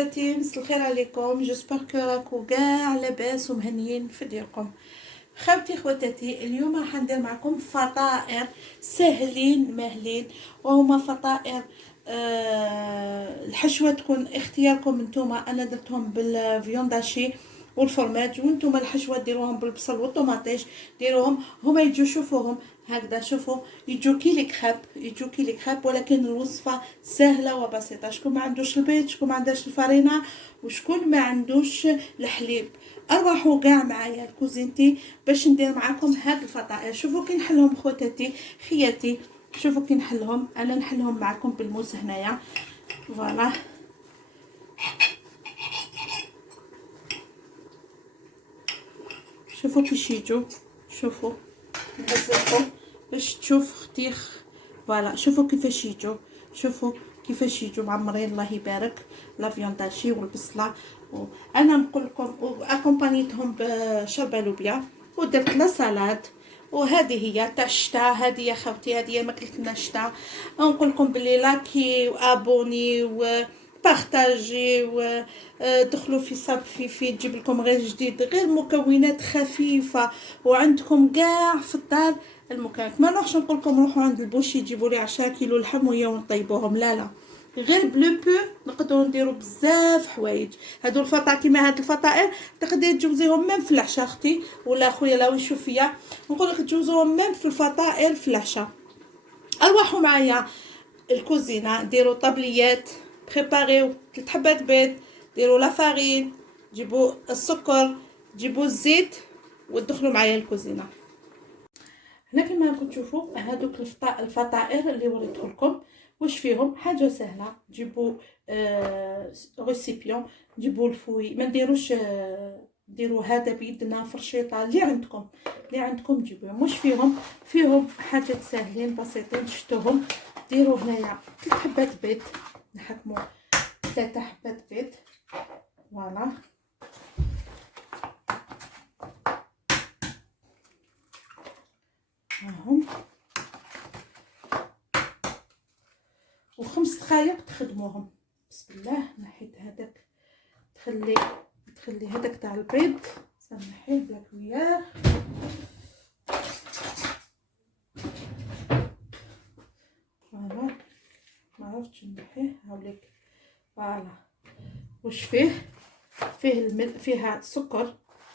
خواتاتي، مساء الخير عليكم. جيسبر كو راكو كاع لاباس ومهنيين في ديالكم. خواتي خواتاتي، اليوم راح ندير معكم فطائر سهلين ماهلين، وهما فطائر الحشوه تكون اختياركم نتوما. انا درتهم بالفيونداشي والفرماج، وانتم الحشوه ديروهم بالبصل والطوماطيش ديروهم. هما يجوا شوفوهم هكذا، شوفوا يجوا كي لي كريب، ولكن الوصفه سهله وبسيطه. شكون ما عندوش البيض، شكون ما عندهاش الفرينه، وشكون ما عندوش الحليب، اروحوا كاع معايا لكوزينتي باش ندير معاكم هاد الفطائر. شوفوا كي نحلهم خواتاتي خياتي، شوفوا كي نحلهم. انا نحلهم معكم بالموس هنايا. فوالا شوفوا كيش يجوا، شوفوا نهزلكم باش تشوف اختي. فوالا شوفوا كيفاش يجوا، شوفوا كيفاش يجوا معمرين. الله يبارك لا فيونداشي والبصله. انا نقول لكم اكومبانيتهم بشربه لوبيا، ودرت لا سالاد. وهذه هي تاع الشتا، هذه يا خوتي، هذه ماكلتنا الشتا. نقول لكم بلي لاكي وابوني بارطاجي ودخلوا في صاب في تجيب لكم غير جديد، غير مكونات خفيفه وعندكم كاع في الدار المكونات. ما نروحش نقول لكم روحوا عند البوشي يجيبوا لي 10 كيلو لحم ويا ونطيبوهم، لا غير بلو بو نقدروا نديروا بزاف حوايج. هادو الفطائر كيما هاد الفطائر تقدري تجوزيهم ميم في العشاء اختي ولا خويا لا يشوف فيا، نقول لك تجوزوهم ميم في الفطائر في العشاء. اروحوا معايا الكوزينه، ديروا طبليات، بريباريو 3 حبات بيض، ديروا لا فارين، جيبوا السكر، جيبوا الزيت، وتدخلوا معايا الكوزينه. هنا كما راكم تشوفوا هادوك الفطائر اللي وريته لكم واش فيهم. حاجه سهله، جيبوا ريسيبيون، جيبوا الفوي، ما نديروش ديروا هذا بيدنا فرشيطه اللي عندكم جيبوهم. واش فيهم حاجات ساهلين بسيطين شفتوهم. ديروا هنايا 3 حبات بيض، نحكموا 3 حبات بيض. فوالا هاهم، و5 دقائق تخدموهم. بسم الله. نحيت هذاك، تخلي هذاك تاع البيض، سامحيه بلا كويار. فوالا ما عرفتش نحيه، هاوليك. فوالا واش فيها السكر،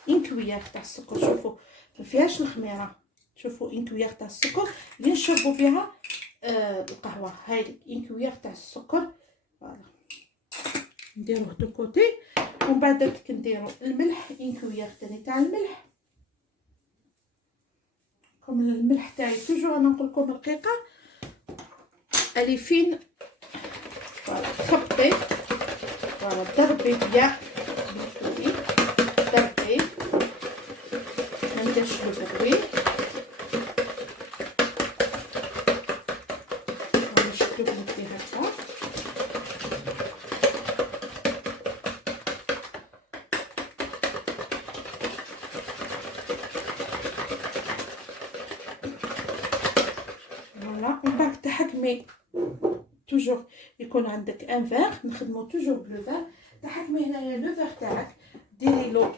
ان كويار تاع السكر. شوفوا ما فيهاش الخميره، شوفوا ان كويار تاع السكر اللي نشربوا بها القهوه. هاي ان كويار تاع السكر. فوالا نديروه دو كوتي، ومن بعد كنديروا الملح، ان كويار ثاني تاع الملح. كم الملح تاعي توجور انا نقول لكم رقيقه الي فين. فوالا خبطي، فوالا ضربي بيا بالكوي، ضربي ما نديرش البروي. نشدو بيدي هكا، فوالا. من بعد تحكمي توجور يكون عندك ان فيغ، نخدمو توجور بلو فيغ. تحكمي هنايا لو فيغ تاعك، ديري له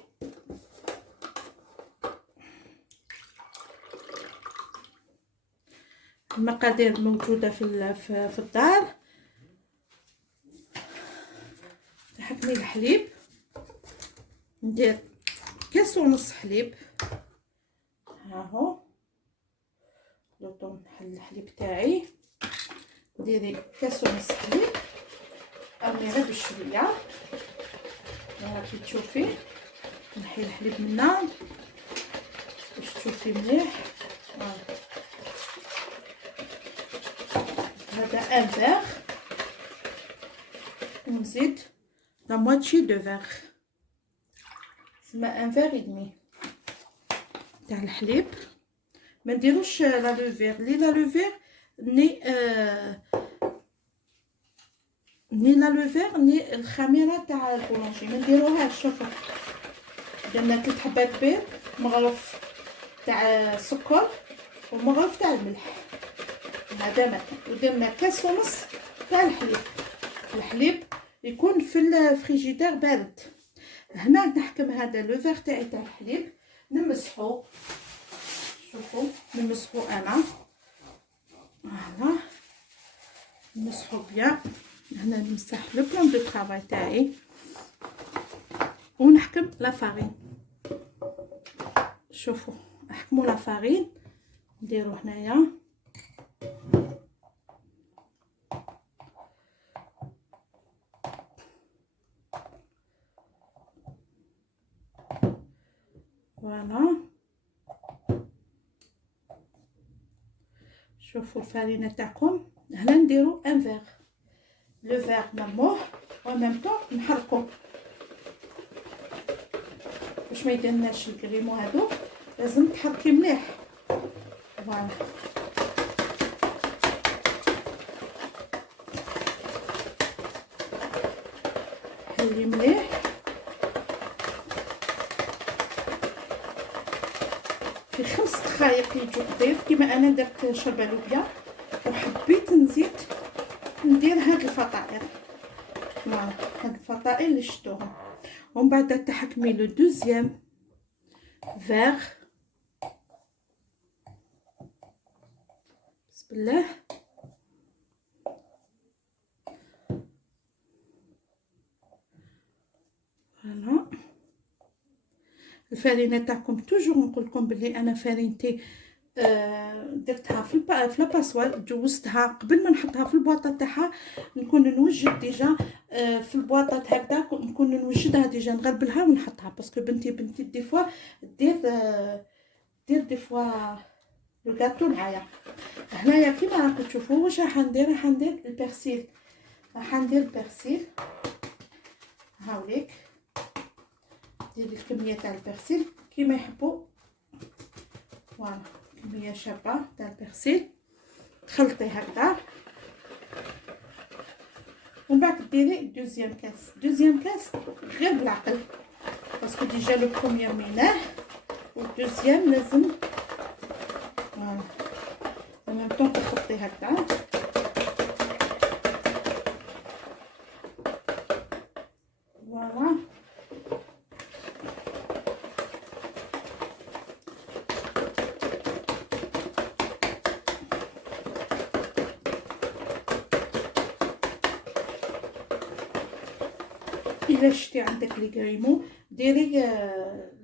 المقادير موجوده في الدار. تحكمي الحليب، ندير 1.5 كاس حليب. ها هو لوطون نحل الحليب تاعي، ديري 1.5 كاس حليب، ارمي غير بشويه. راكي تشوفي نحي الحليب من النار باش تشوفي مليح. هذا ان فيغ، ونزيد لا موitié دو فيغ، تسمى ان فيغ ادمي تاع الحليب. ما نديروش لا لوفير، لي لا لوفير ني لا لوفير ني الخميره تاع البولونجي ما نديروهاش. شوفوا درنا 3 حبات بيض، مغرف تاع سكر ومغرف تاع الملح، هذا ما كان. ودرنا 1.5 كاس تاع الحليب يكون في الفريجيدير بارد. هنا نحكم هذا لو فيغ تاعي تاع الحليب نمسحو، شوفوا نمسحو انا فوالا، نمسحو بيان. هنا نمسح لو بلان دو طرافاي تاعي ونحكم لا فارين. شوفوا نحكموا لا فارين نديرو هنايا فوالا. شوفوا الفارينه تاعكم. هنا نديرو ان فيغ، لو فيغ نرموه و ميم طون نحركو باش ما يديرناش الكريمو هادو، لازم تحركي مليح فوالا. حلي مليح في 5 دقائق يجو نضيف كيما انا درت شربة لوبيا، وحبيت نزيد ندير هاد الفطائر فوالا، هاد الفطائر اللي شفتوهم. ومن بعد تحكمي لو دوزيام فيغ بسم الله. فوالا الفارينه تاعكم توجور نقول لكم بلي انا فارينتي درتها في لاباسوال، جوزتها قبل ما نحطها في البواطه تاعها، نكون نوجد ديجا في البواطات هكذا، نكون نوجدها ديجا نغربلها ونحطها، باسكو بنتي دي فوا دير دي فوا لو غاتو معايا. هنايا كيما راكم تشوفوا واش راح ندير، راح ندير البرسيل، راح ندير البرسيل هاوليك. ديري الكميه تاع البرسيل كيما يحبوا فوالا، كميه شابه تاع البرسيل تخلطي هكذا، ومن بعد ديري دوزيام كاس غير بالعقل، باسكو ديجا لو بروميير ميناه والدوزيام لازم فوالا ميم طون تخلطي هكذا فوالا. الا شتي عندك لي كريمو ديري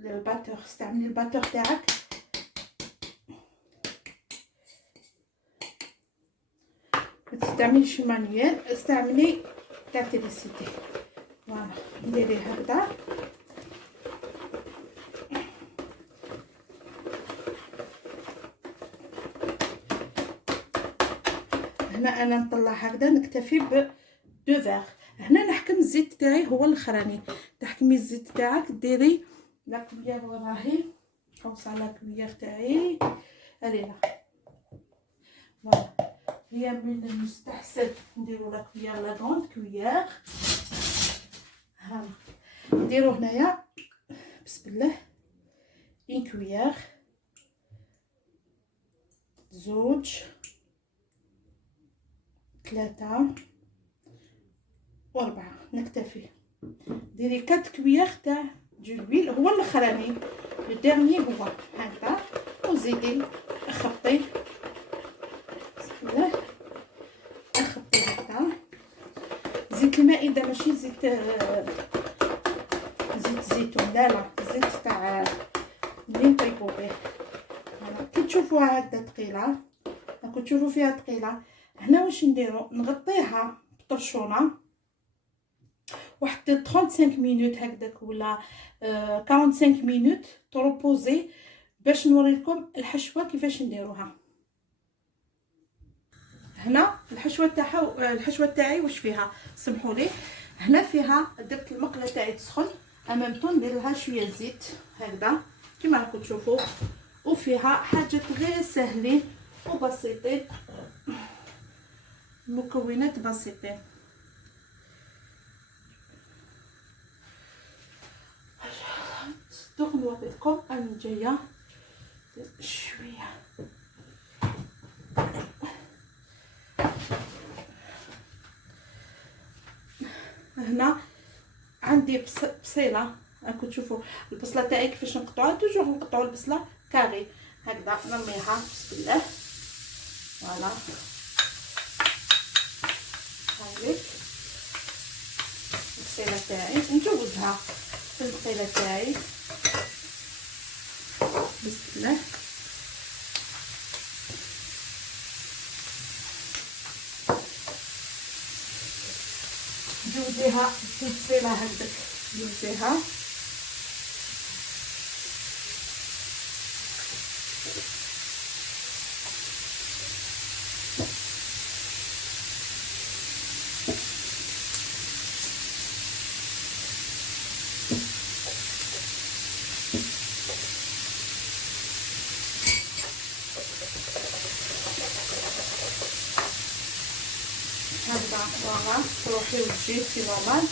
الباتور، استعملي الباتور تاعك، ما تستعمليش المانيال، استعملي تاع تيليسيتي فوالا. ديري هكذا هنا انا نطلع هكذا، نكتفي ب دو فيغ. هنا نحكم الزيت تاعي هو الاخراني، تحكمي الزيت تاعك ديري لا كويير وراهي، حوص على كويير تاعي هذه فوالا. هي من المستحسن نديرو لا كويير لا غوند كويير، ها نديرو هنايا بسم الله اون كويير، زوج، 3 و4 نكتفي. ديري 4 كويير تاع جويل هو الاخراني، لو ديرني هو هكذا، وزيدي اخبطي بسم الله، اخبطي هكذا. زيت المائده ماشي زيت زيتون، لا زيت تاع اللي نطيبو به فوالا. كي تشوفوها هكذا ثقيله، راكو تشوفوا فيها ثقيله، هنا واش نديرو نغطيها بطرشونه واحد 35 مينوت هكذاك ولا 45 مينوت تروبوزي، باش نوريلكم الحشوه كيفاش نديروها. هنا الحشوه تاعي واش فيها، سمحوا لي، هنا فيها درت المقله تاعي تسخن، امام طون ندير لها شويه زيت هكذا كيما راكم تشوفوا، وفيها حاجات غير سهلين وبسيطين، مكونات بسيطين. دوك نوريكم انا جايه شويه عندي بصيله، راكم تشوفوا البصله تاعي كيفاش نقطعوها. توجور نقطعوا البصله كاري هكذا، نرميها بسم الله. فوالا هايليك البصيله تاعي نجوزها في البصيله تاعي بسم الله. جوزيها في البصيله هكذاك، جوزيها هكذا. فوالا تروحي وتجي في نورمال.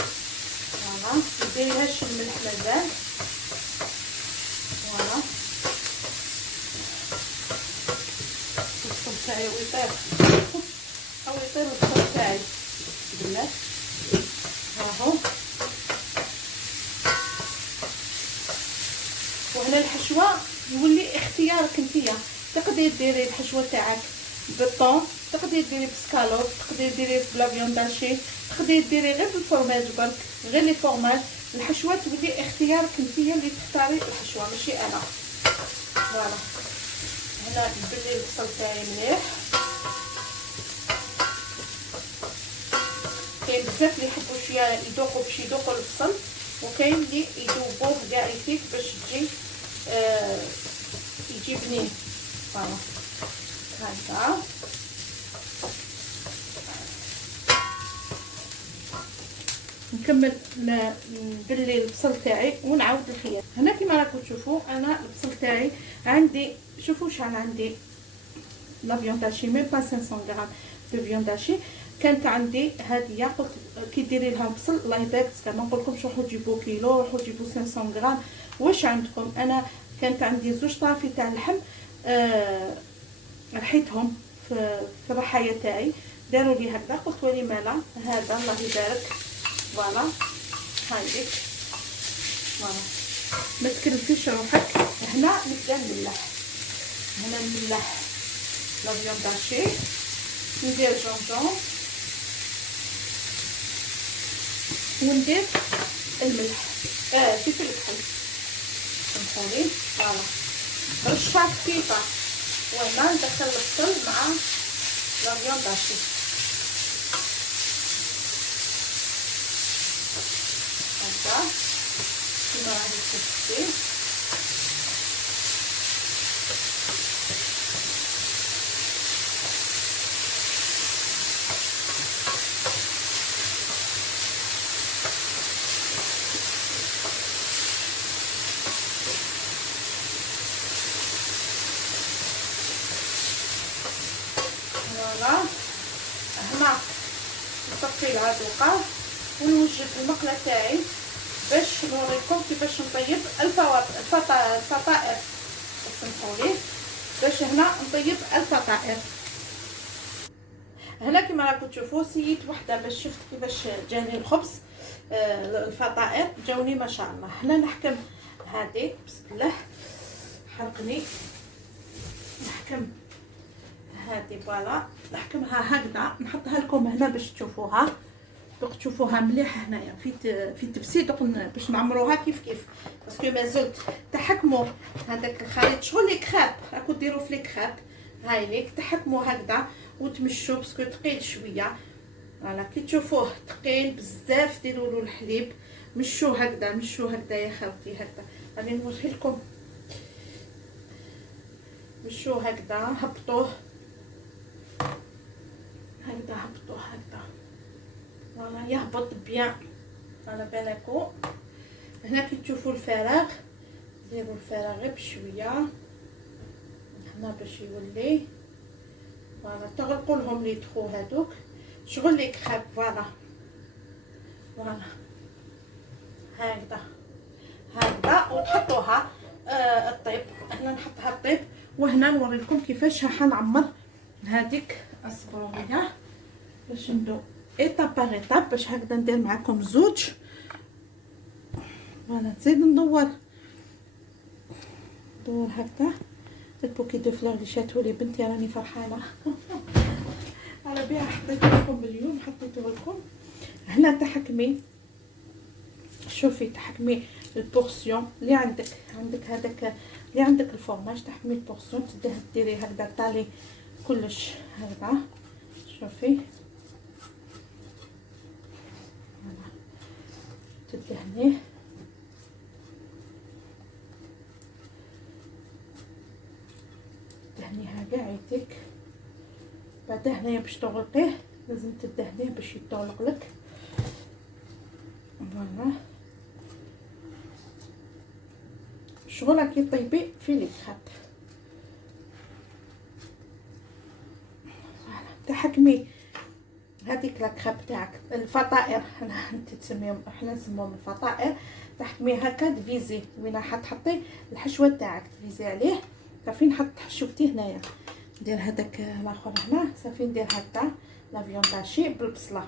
فوالا مديريهاش الملح مازال. فوالا البصل تاعي ويطير او يطير البصل تاعي بالله. هاهو وهنا الحشوه يولي اختيارك نتيا. تقدري ديري الحشوه تاعك بالطون، تقدري ديري بسكالوب، تقدري ديري بلا فيون داشي، تقدري ديري غير بالفرماج برك، غير لي فورماج. الحشوه تولي اختيارك نتيا اللي تختاري الحشوه ماشي انا. فوالا هنا نبلي البصل تاعي مليح. كاين بزاف اللي يحبوا شويه يذوقوا باش يذوقوا البصل، وكاين اللي يذوبوه كاع يفيك باش تجي يجي بنين. فوالا هكذا نكمل نبلي البصل تاعي ونعاود الخيار. هنا كيما راكم تشوفوا انا البصل تاعي عندي، شوفوا شحال عندي لا فيون داشي، ميم با 500 غرام دو فيون داشي. كانت عندي هاديه قلت كي ديري لها البصل الله يبارك، ما نقولكمش روحوا جيبوا كيلو، روحوا جيبوا 500 غرام واش عندكم. انا كانت عندي زوج طرافي تاع اللحم رحيتهم في الرحايه تاعي، داروا لي هكذا قلت ولي مالا هذا الله يبارك. فوالا هايليك فوالا ما تكلفيش روحك. هنا نبدا نملح، هنا نملح لا فيون داشي، ندير جونجون وندير الملح فلفل كحل سمحولي. فوالا رشه خفيفه وهنا ندخل البصل مع لا فيون داشي. هكذا كيما راهي تشوفي. فوالا هنا نطفي العادوقه ونوجد المقله تاعي باش نوريكم كيفاش نطيب الفطائر. سمحولي باش هنا نطيب الفطائر. هنا كيما راكم تشوفوا سيت وحده باش شفت كيفاش جاني الخبز. الفطائر جاوني ما شاء الله. هنا نحكم هذه بسم الله حرقني، نحكم هذه فوالا نحكمها هكذا، نحطها لكم هنا باش تشوفوها، دوك تشوفوها مليح هنايا في التبسيط دوك باش نعمروها كيف باسكو مازلت تحكموا هذاك الخليط شغل لي كراب، راكو ديروا في لي كراب هايليك تحكموا هكذا وتمشوا باسكو ثقيل شويه. فوالا كي تشوفوه ثقيل بزاف ديروا له الحليب، مشوا هكذا يا خاوتي هكذا. غادي نوري لكم مشوا هكذا، هبطوه هكذا، هبطوه هكذا فوالا يهبط بيان على بالكم. هنا كي تشوفوا الفراغ ديروا الفراغ غير بشويه هنا باش يولي فوالا تغلقوا لهم لي تخو هذوك شغل لي كراب. فوالا هكذا وتحطوها الطيب. هنا نحطها الطيب وهنا نوري لكم كيفاش حنعمر هذيك. اصبروا ليا باش ندو ايطاب باغ ايطاب باش هكذا ندير معكم زوج فوالا نزيد ندور هكذا. البوكي دو فلور اللي شاتولي بنتي راني فرحانه على بها حطيته لكم اليوم، حطيته لكم هنا. تحكمي شوفي، تحكمي البورسيون اللي عندك هذاك اللي عندك الفرماج، تحكمي البورسيون تديه ديري هكذا طالي كلش هكذا. شوفي تدهنيه دهنيها كاع يديك. بعد هنايا باش تغلقيه لازم تدهنيه باش يطلق لك. فوالا شغل كي طيبي في لي كراب. فوالا تحكمي هذيك لا كراب تاعك الفطائر، انت تسميهم احنا نسموهم الفطائر. تحكمي هكا دفيزي وين راح تحطي الحشوه تاعك، تفيزي عليه صافي. نحط حشوتي هنايا، ندير هذاك الاخر هنا صافي، ندير هكا لا فيون طاشي بالبصله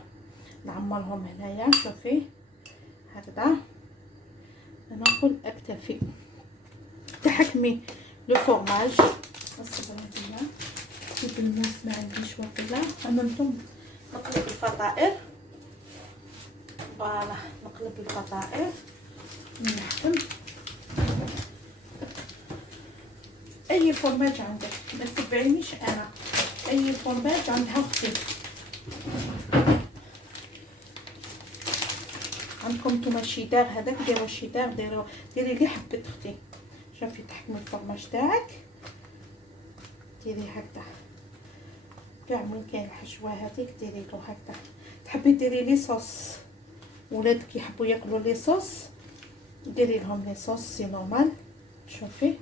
نعمرهم هنايا. شوفي هكذا انا نقول اكتفي. تحكمي لو فورماج الصبر هذيا كيف الموس ما عنديش وقيله. انا نتوم نقلب الفطائر، فوالا نقلب الفطائر نحكم اي فورماج عندك، ما تتبعينيش انا، اي فورماج عندها اختي. عندكم نتوما شيدار هذاك ديروا شيدار، ديري لي حبه اختي. شوفي تحكمي الفورماج تاعك ديري هكذا كاع من كاين الحشوه هذيك ديري له هكذا. تحبي ديري لي صوص، ولادك يحبوا ياكلوا لي صوص ديري لهم لي صوص سي نورمال. شوفي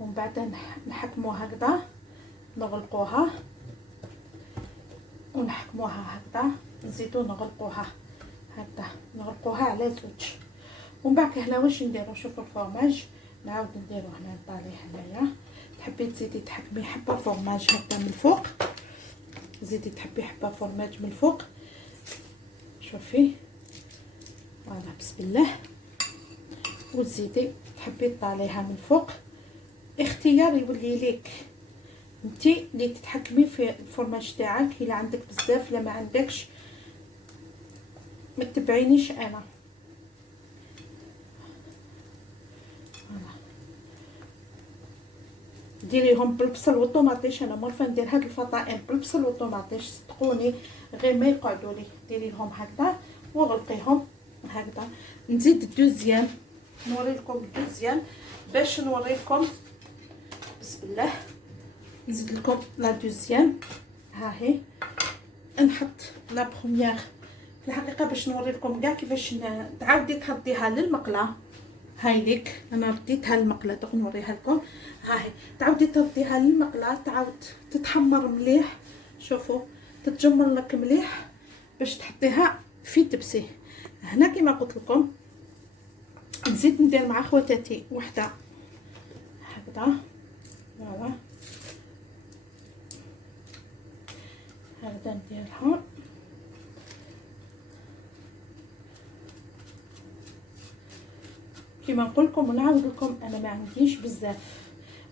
ومن بعد نحكموها هكذا نغلقوها ونحكموها هكذا، نزيدو نغلقوها هكذا، نغلقوها على زوج. ومن بعد هنا واش نديرو، شوفوا الفرماج نعاود نديرو هنا طالع هنايا. تحبي تزيدي تحكمي حبه فرماج هكذا من الفوق، زيدي تحبي حبه فرماج من الفوق. شوفي فوالا بسم الله. وتزيدي تحبي تطاليها من فوق، اختيار يولي ليك انتي اللي تتحكمي في الفرماج تاعك. الا عندك بزاف لا ما عندكش ما تبعينيش انا. ديريهم بالبصل والطوماطيش. انا مورفه ندير هاد الفطائر بالبصل والطوماطيش صدقوني غير ما يقعدوا لي. ديريهم هكذا وغلقيهم هكذا. نزيد الدوزيام، نوري لكم الدوزيام باش نوريكم. بسم الله نزيد لكم لا دوزيام. ها هي نحط لا بروميير في الحقيقه باش نوري لكم كاع كيفاش تعاودي تحطيها للمقله. هاي ليك انا رديتها للمقله دوك نوريها لكم. ها هي تعاودي ترديها للمقله، تعاود تتحمر مليح. شوفوا تتجمر لك مليح باش تحطيها في تبسي. هنا كما قلت لكم نزيد ندير مع خواتاتي وحده هكذا. فوالا هكذا نديرها. كيما نقول لكم ونعاود لكم انا ما عنديش بزاف،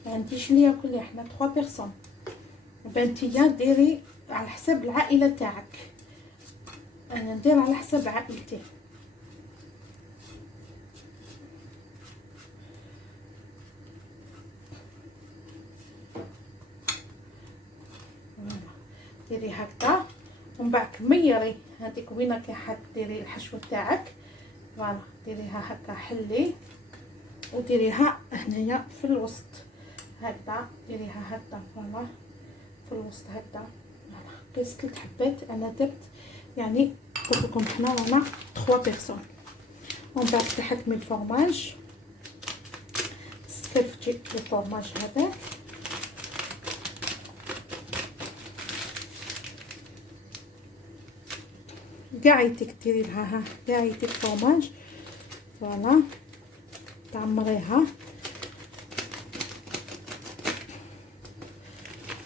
ما عنديش اللي ياكل، احنا 3 بيرسون. بنتيا ديري على حسب العائله تاعك، انا ندير على حسب عائلتي. ديري هكذا ومن بعد كميري هذيك وين راكي حديري الحشوه تاعك. فوالا ديريها هكا حلي وديريها هنايا في الوسط هكذا، ديريها هكذا فوالا في الوسط هكذا. فوالا قيس 3 حبات انا درت، يعني قلت لكم حنا رانا 3 بيرسون. ومن بعد تحكمي الفرماج استلفتي الفرماج هذاك قاعدتك ديري لها ها قاعدتك فرماج. فوالا تعمريها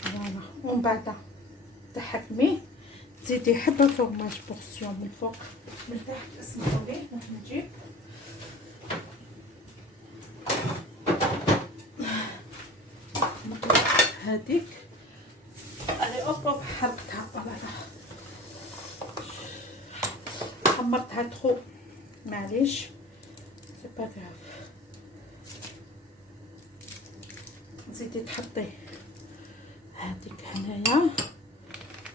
فوالا ومن بعد تحكميه تزيدي حبه فرماج بورسيون من فوق من تحت. اسمحوا لي راح نجيب نقلب هذيك. الي اوب اوب حرقتها حمرتها تخو، معليش سي با غراف. زيدي تحطي هذيك هنايا،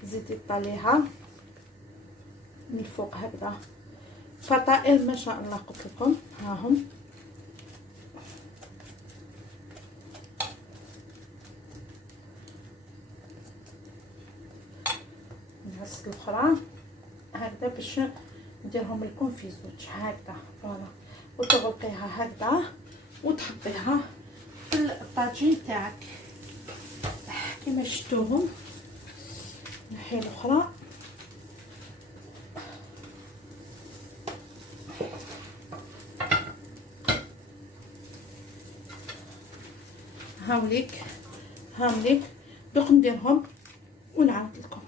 زيدي طاليها من الفوق هكذا فطائر ما شاء الله. قلت لكم هاهم نعس الاخرى هكذا باش نديرهم لكم في زوج هكذا فوالا، وتغلقيها هكذا وتحطيها في الطاجين تاعك كيما شفتوهم. نحي الاخرى هاوليك دوك نديرهم ونعاود لكم.